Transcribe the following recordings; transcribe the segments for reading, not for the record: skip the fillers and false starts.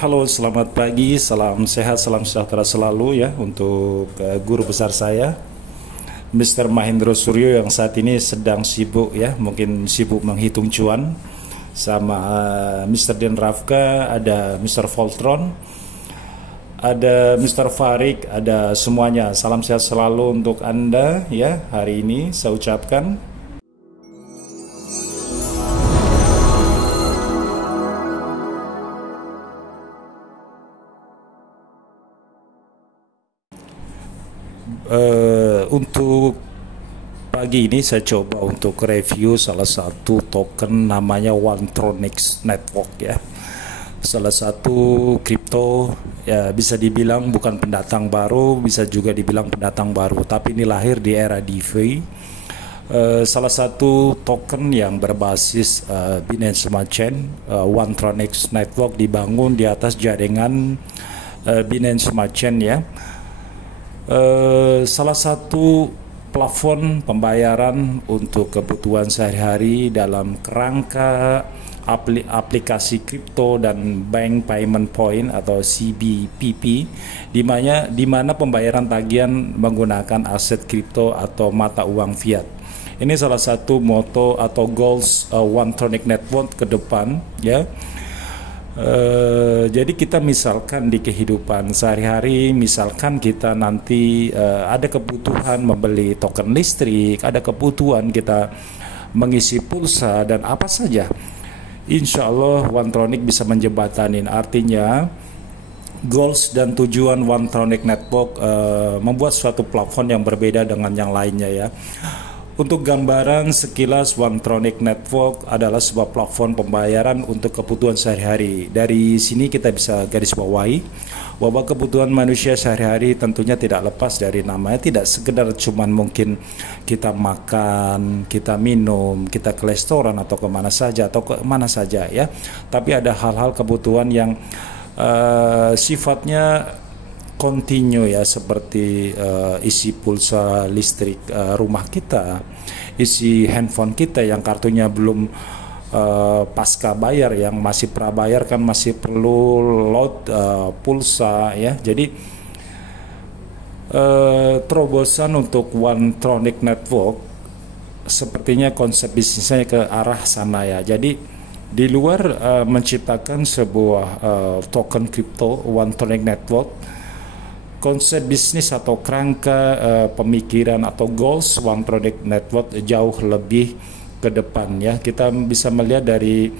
Halo, selamat pagi, salam sehat, salam sejahtera selalu ya untuk guru besar saya, Mr. Mahendro Suryo yang saat ini sedang sibuk ya, mungkin sibuk menghitung cuan, sama Mr. Den Rafka, ada Mr. Voltron, ada Mr. Farik, ada semuanya. Salam sehat selalu untuk Anda ya hari ini saya ucapkan. Untuk pagi ini saya coba untuk review salah satu token namanya One-Tronics Network ya. Salah satu kripto ya, bisa dibilang bukan pendatang baru, bisa juga dibilang pendatang baru, tapi ini lahir di era DeFi. Salah satu token yang berbasis Binance Smart Chain, One-Tronics Network dibangun di atas jaringan Binance Smart Chain ya. Salah satu plafon pembayaran untuk kebutuhan sehari-hari dalam kerangka aplikasi kripto dan Bank Payment Point atau CBPP, di mana pembayaran tagihan menggunakan aset kripto atau mata uang fiat. Ini salah satu moto atau goals One-Tronics Network ke depan ya. Jadi kita misalkan di kehidupan sehari-hari, misalkan kita nanti ada kebutuhan membeli token listrik, ada kebutuhan kita mengisi pulsa dan apa saja, insya Allah One-Tronics bisa menjembatanin. Artinya goals dan tujuan One-Tronics Network membuat suatu platform yang berbeda dengan yang lainnya ya. Untuk gambaran sekilas, One-Tronics Network adalah sebuah platform pembayaran untuk kebutuhan sehari-hari. Dari sini kita bisa garis bawahi bahwa kebutuhan manusia sehari-hari tentunya tidak lepas dari namanya, tidak sekedar cuman mungkin kita makan, kita minum, kita ke restoran atau kemana saja ya. Tapi ada hal-hal kebutuhan yang sifatnya continue ya, seperti isi pulsa listrik rumah kita, isi handphone kita yang kartunya belum pasca bayar, yang masih prabayar kan masih perlu load pulsa ya. Jadi terobosan untuk One-Tronics Network sepertinya konsep bisnisnya ke arah sana ya. Jadi di luar menciptakan sebuah token kripto One-Tronics Network, konsep bisnis atau kerangka pemikiran atau goals One-Tronics Network jauh lebih ke depan ya. Kita bisa melihat dari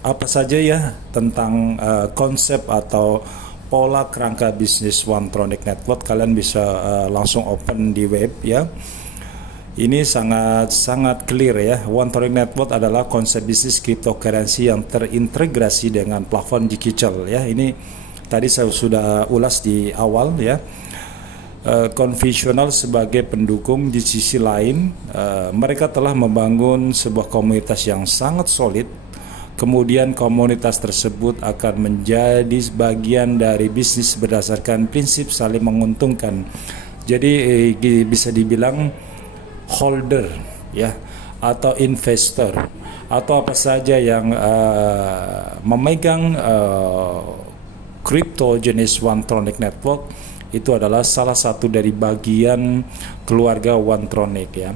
apa saja ya tentang konsep atau pola kerangka bisnis One-Tronics Network. Kalian bisa langsung open di web ya. Ini sangat clear ya. One-Tronics Network adalah konsep bisnis cryptocurrency yang terintegrasi dengan platform digital ya. Ini tadi saya sudah ulas di awal ya. Konvensional sebagai pendukung, di sisi lain mereka telah membangun sebuah komunitas yang sangat solid. Kemudian komunitas tersebut akan menjadi bagian dari bisnis berdasarkan prinsip saling menguntungkan. Jadi bisa dibilang holder ya, atau investor, atau apa saja yang memegang kripto jenis One-Tronics Network itu adalah salah satu dari bagian keluarga One-Tronics ya.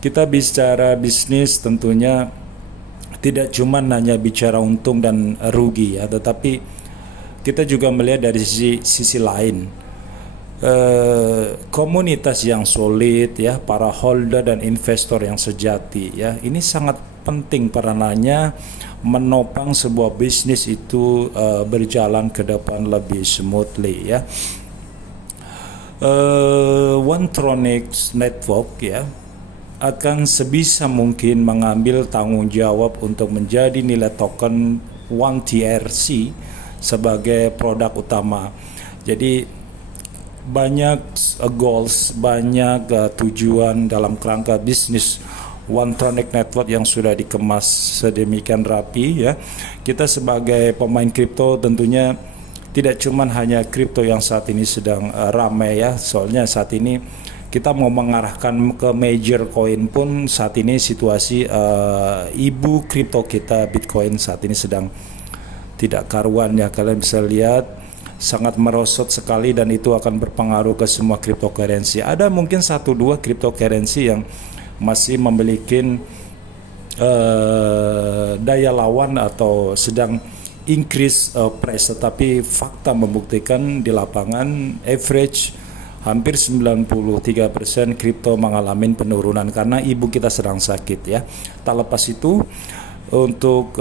Kita bicara bisnis tentunya tidak cuma hanya bicara untung dan rugi ya, tetapi kita juga melihat dari sisi lain, komunitas yang solid ya, para holder dan investor yang sejati ya. Ini sangat penting peranannya menopang sebuah bisnis itu berjalan ke depan lebih smoothly ya. One-Tronics Network ya akan sebisa mungkin mengambil tanggung jawab untuk menjadi nilai token One-TRC sebagai produk utama. Jadi banyak goals, banyak tujuan dalam kerangka bisnis One-Tronics Network yang sudah dikemas sedemikian rapi ya. Kita sebagai pemain kripto tentunya tidak cuman hanya kripto yang saat ini sedang ramai ya. Soalnya saat ini kita mau mengarahkan ke major coin pun saat ini situasi ibu kripto kita Bitcoin saat ini sedang tidak karuan ya, kalian bisa lihat sangat merosot sekali, dan itu akan berpengaruh ke semua cryptocurrency. Ada mungkin 1-2 cryptocurrency yang masih memiliki daya lawan atau sedang increase price, tetapi fakta membuktikan di lapangan average hampir 93% kripto mengalami penurunan karena ibu kita sedang sakit ya. Tak lepas itu, untuk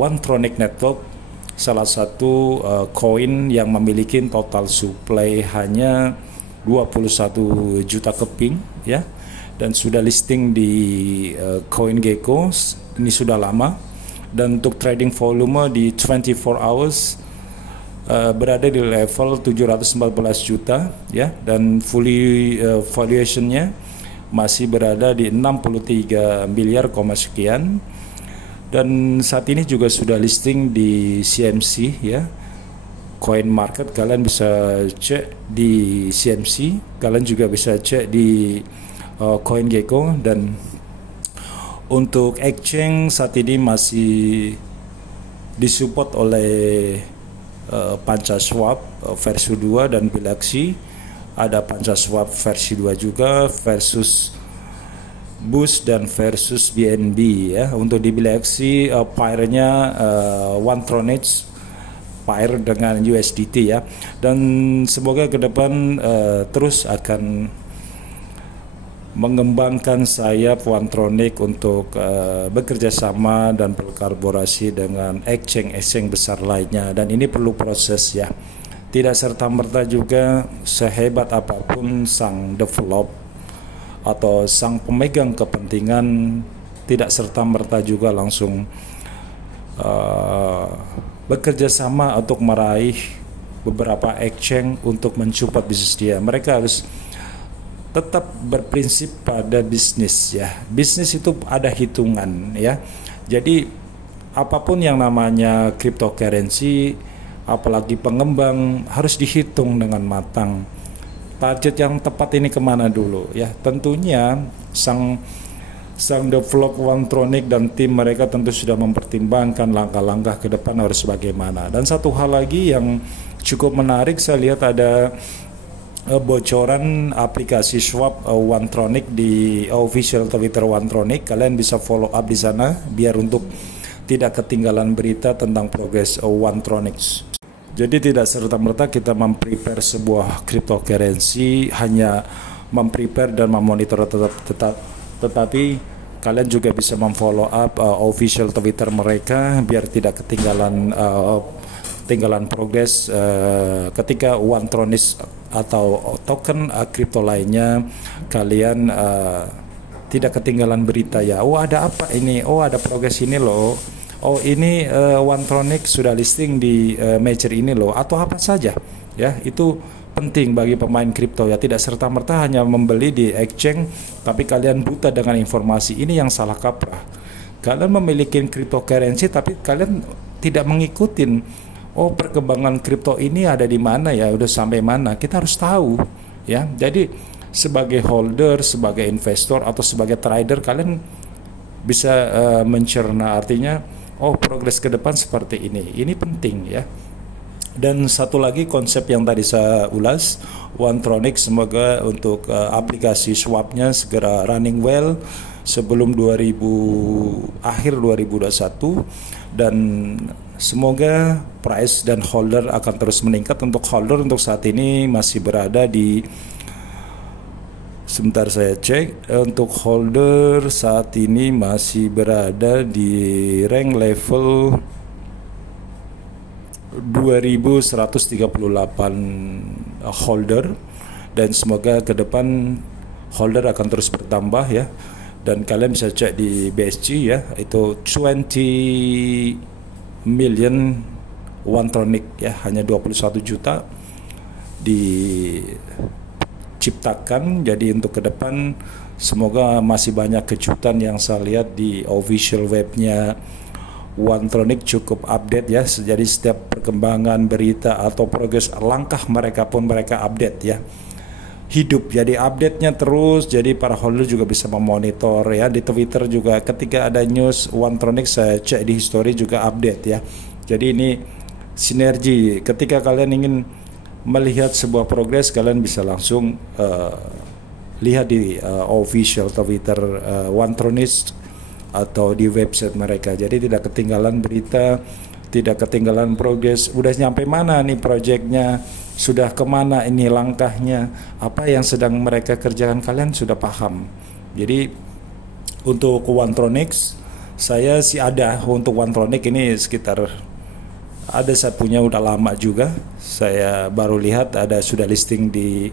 One-Tronic Network, salah satu koin yang memiliki total supply hanya 21 juta keping ya, dan sudah listing di CoinGecko, ini sudah lama, dan untuk trading volume di 24 hours berada di level 714 juta ya, dan fully valuationnya masih berada di 63 miliar sekian, dan saat ini juga sudah listing di CMC ya, Coin Market. Kalian bisa cek di CMC, kalian juga bisa cek di CoinGecko, dan untuk exchange saat ini masih disupport oleh PancaSwap versi 2 dan Bilaxy. Ada PancaSwap versi 2 juga versus Boost dan versus BNB ya. Untuk di Bilaxy pairnya One-Tronic pair dengan USDT ya, dan semoga ke depan terus akan mengembangkan sayap One-Tronic untuk bekerja sama dan berkolaborasi dengan exchange besar lainnya, dan ini perlu proses ya. Tidak serta-merta juga sehebat apapun sang develop atau sang pemegang kepentingan, tidak serta-merta juga langsung bekerja sama untuk meraih beberapa exchange untuk mensupport bisnis dia. Mereka harus tetap berprinsip pada bisnis ya. Bisnis itu ada hitungan ya. Jadi apapun yang namanya cryptocurrency, apalagi pengembang, harus dihitung dengan matang. Target yang tepat ini kemana dulu ya. Tentunya sang develop One-Tronic dan tim mereka tentu sudah mempertimbangkan langkah-langkah ke depan harus bagaimana. Dan satu hal lagi yang cukup menarik, saya lihat ada bocoran aplikasi swap One-Tronic di official Twitter One-Tronic. Kalian bisa follow up di sana biar untuk tidak ketinggalan berita tentang progres One-Tronic. Jadi tidak serta-merta kita memprepare sebuah cryptocurrency hanya memprepare dan memonitor tetapi kalian juga bisa memfollow up official Twitter mereka biar tidak ketinggalan progres ketika One-Tronic atau token kripto lainnya, kalian tidak ketinggalan berita ya. Oh ada apa ini? Oh ada progres ini loh. Oh ini One-Tronic sudah listing di major ini loh, atau apa saja ya. Itu penting bagi pemain kripto ya. Tidak serta-merta hanya membeli di exchange tapi kalian buta dengan informasi. Ini yang salah kaprah. Kalian memiliki cryptocurrency tapi kalian tidak mengikutin, oh perkembangan kripto ini ada di mana ya, udah sampai mana, kita harus tahu ya. Jadi sebagai holder, sebagai investor atau sebagai trader, kalian bisa mencerna, artinya oh progres ke depan seperti ini penting ya. Dan satu lagi konsep yang tadi saya ulas, One-Tronic, semoga untuk aplikasi swapnya segera running well sebelum akhir 2021, dan semoga price dan holder akan terus meningkat. Untuk holder untuk saat ini masih berada di, sebentar saya cek, untuk holder saat ini masih berada di rank level 2138 holder, dan semoga ke depan holder akan terus bertambah ya. Dan kalian bisa cek di BSC ya, itu 20 million One-Tronic ya, hanya 21 juta diciptakan. Jadi untuk ke depan semoga masih banyak kejutan yang saya lihat di official webnya One-Tronic cukup update ya. Jadi setiap perkembangan berita atau progres langkah mereka pun mereka update ya. Hidup jadi update-nya terus, jadi para holder juga bisa memonitor ya. Di Twitter juga ketika ada news One-Tronic saya cek di history juga update ya. Jadi ini sinergi. Ketika kalian ingin melihat sebuah progres, kalian bisa langsung lihat di official Twitter One-Tronics atau di website mereka. Jadi tidak ketinggalan berita, tidak ketinggalan progres. Udah nyampe mana nih proyeknya, sudah kemana ini langkahnya, apa yang sedang mereka kerjakan, kalian sudah paham. Jadi untuk One-Tronics saya sih ada. Untuk One-Tronics ini sekitar ada, saya punya udah lama juga. Saya baru lihat ada sudah listing di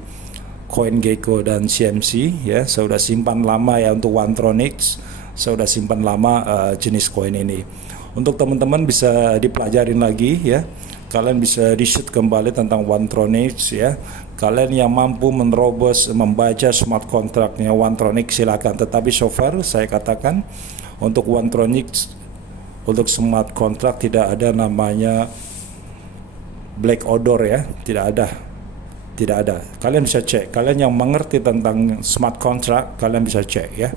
CoinGecko dan CMC ya. Saya udah simpan lama ya untuk One-Tronics. Saya udah simpan lama jenis koin ini. Untuk teman-teman bisa dipelajarin lagi ya. Kalian bisa di-shoot kembali tentang One-Tronics ya. Kalian yang mampu menerobos membaca smart contract-nya One-Tronics silakan. Tetapi so far saya katakan untuk One-Tronics, untuk smart contract tidak ada namanya black odor ya. Tidak ada. Kalian bisa cek. Kalian yang mengerti tentang smart contract, kalian bisa cek ya.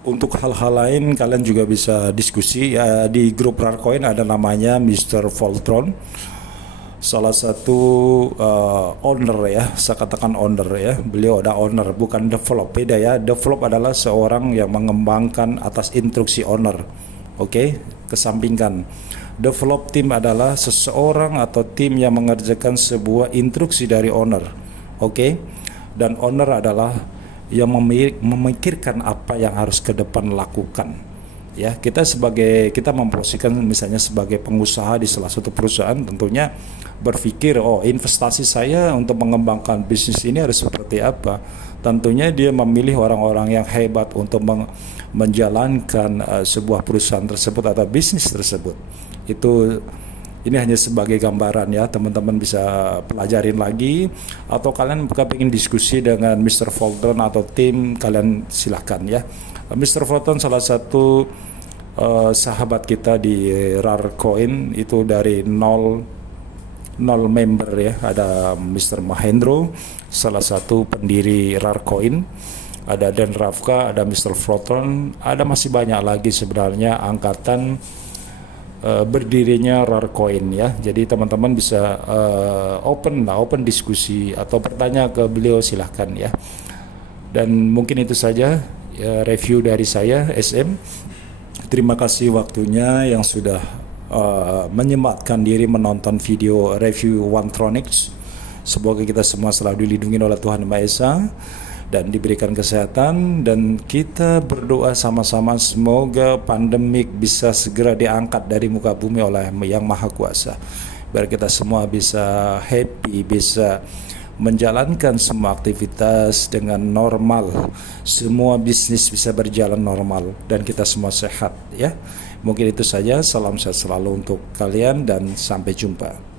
Untuk hal-hal lain kalian juga bisa diskusi ya. Di grup Rarcoin ada namanya Mr. Voltron, salah satu owner ya, saya katakan owner ya. Beliau ada owner, bukan develop, beda ya. Develop adalah seorang yang mengembangkan atas instruksi owner. Oke, kesampingkan. Develop team adalah seseorang atau tim yang mengerjakan sebuah instruksi dari owner. Oke, dan owner adalah yang memikirkan apa yang harus ke depan lakukan. Ya, kita memposisikan misalnya sebagai pengusaha di salah satu perusahaan, tentunya berpikir, oh investasi saya untuk mengembangkan bisnis ini harus seperti apa. Tentunya dia memilih orang-orang yang hebat untuk menjalankan sebuah perusahaan tersebut atau bisnis tersebut. Ini hanya sebagai gambaran ya, teman-teman bisa pelajarin lagi, atau kalian ingin diskusi dengan Mr. Fulton atau tim, kalian silahkan ya. Mr. Fulton salah satu sahabat kita di Rarcoin, itu dari nol member ya. Ada Mr. Mahendro, salah satu pendiri Rarcoin, ada Dan Rafka, ada Mr. Fulton, ada masih banyak lagi sebenarnya angkatan berdirinya Rarcoin ya. Jadi teman-teman bisa open diskusi atau bertanya ke beliau, silahkan ya. Dan mungkin itu saja ya, review dari saya SM. Terima kasih waktunya yang sudah menyempatkan diri menonton video review One-Tronics. Semoga kita semua selalu dilindungi oleh Tuhan Maha Esa dan diberikan kesehatan, dan kita berdoa sama-sama semoga pandemik bisa segera diangkat dari muka bumi oleh Yang Maha Kuasa, biar kita semua bisa happy, bisa menjalankan semua aktivitas dengan normal, semua bisnis bisa berjalan normal, dan kita semua sehat ya. Mungkin itu saja, salam sehat selalu untuk kalian dan sampai jumpa.